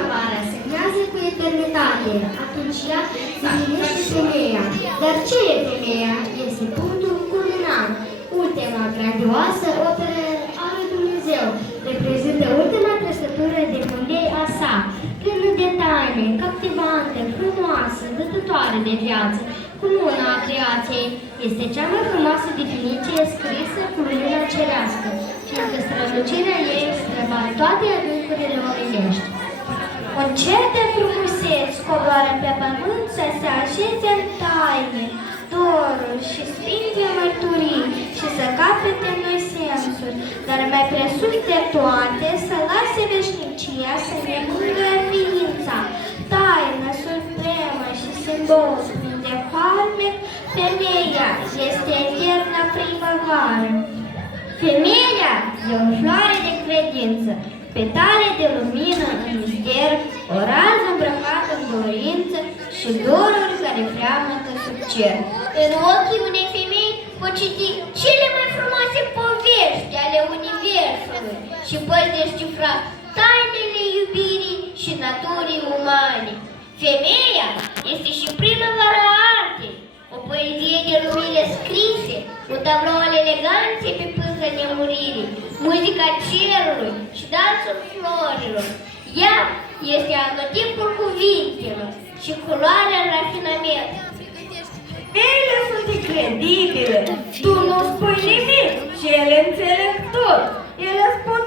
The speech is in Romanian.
primăvara semnează cu eternitate, atunci ea împlinește femeia. Dar ce e femeia? Este punctul culminant, ultima grandioasă operă a lui Dumnezeu. Reprezintă ultima trăsătură de mândrie a sa, plină de taine, captivantă, frumoasă, dătătoare de viață. Cununa a creației este cea mai frumoasă definiție scrisă cu lumina cerească, fiindcă strălucirea ei străbate toate adâncurile omenești. Un cer de frumuseți coboară pe pământ să se așeze în taine, doruri și sfinte mărturii și să capete noi sensuri, dar mai presus de toate să lase veșnicia să ne mângâie ființa, taină supremă și simbol de farmec, femeia este eterna primăvară. Femeia e o floare de credință, petale de lumină în mister, o rază îmbrăcată în dorință și doruri care freamătă sub cer. În ochii unei femei pot citi cele mai frumoase povești ale Universului și poți descifra tainele iubirii și naturii umane. Femeia este și primăvara artei, o poezie de lumine scrise, cu tabloule elegante pe pândă nemuririi, muzica cerului și dansul florilor. Ea este anotimpul cuvintelor și culoarea rafinamentului. Ele sunt incredibile! Tu nu spui nimic și ele înțeleg tot! Ele spun